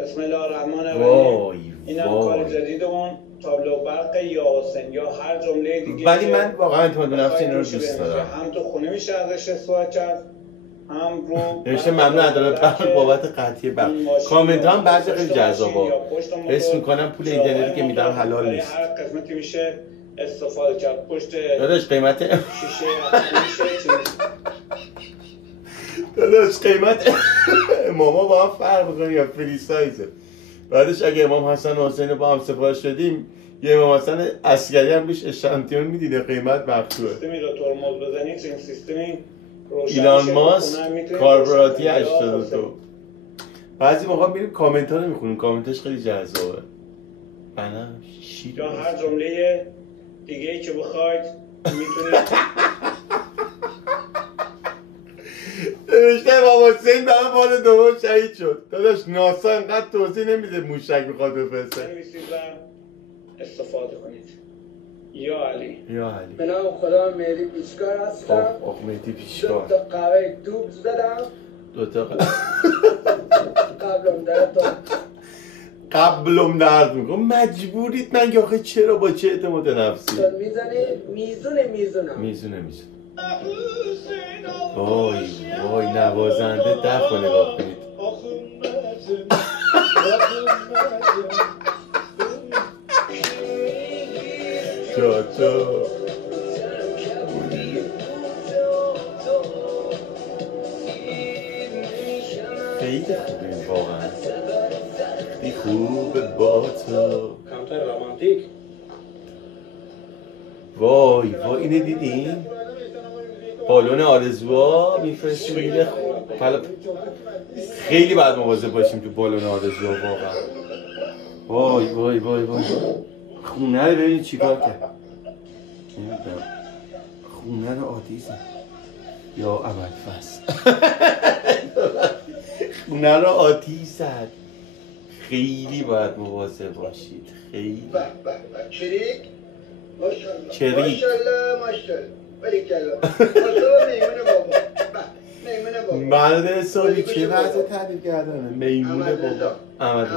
بسم الله الرحمن الرحیم. اینم کار جدیدمون، تابلو برق یا حسین یا هر جمله دیگه. ولی من واقعا اعتماد به نفس این رو دوست دارم. هم تو خونه میشه ازش صحبت کرد، هم رو نوشته ممنون عدالت برق بابت قطعی برق. کامنت هم بعضی خیلی جذابه. حس میکنم پول اینترنتی که میدم حلال نیست. هر قسمتی میشه استفاده کرد. پشت داداش قیمت شیشه داداش قیمت ماما با هم فرق میکنه یا فری سایزه. بعدش اگه امام حسن و حسین با هم سفارش دادیم یه امام حسن عسکری هم روش اشانتیون میدیده قیمت مقطوعه. سیستمی رو ترمز بزنید این سیستمی ایلان ماسک کاربراتی 82. بعضی موقع میریم کامنت ها رو میخونیم، کامنتش خیلی جذابه. بنفش یا هر جمله دیگه ای که بخواید میتونید. نوشته امام حسین برای بار دوم شهید شد. داداش ناسا انقدر توضیح نمیده موشک میخواد بفرسته. بنویسید و استفاده کنید. یا علی. یا علی. به نام خدا مهدی پیشکار هستم. مهدی پیشکار. 2 تا قهوه دوب زدم. 2 تا قبلم درد میکنم. مجبورید من آخه چرا با چه اعتماد نفسی میزونه وای نوازنده دف رو نگاه کنید. خیلی خوبه واقعا، خیلی خوبه با تو. کمتر رمانتیک. وای اینه دیدین؟ بالون آرزوها میفرستیم میره. خیلی باید مواظب باشیم تو بالون آرزوها واقعا. وای خونه رو ببینید چیکار کرد. نمیدونم خونه رو آتیش یا ابوالفضل خونه رو آتیش زد. خیلی باید مواظب باشید. خیلی چریک چریک مرد حسابی چه وضع تعریف کردنه. میمون بابا احمد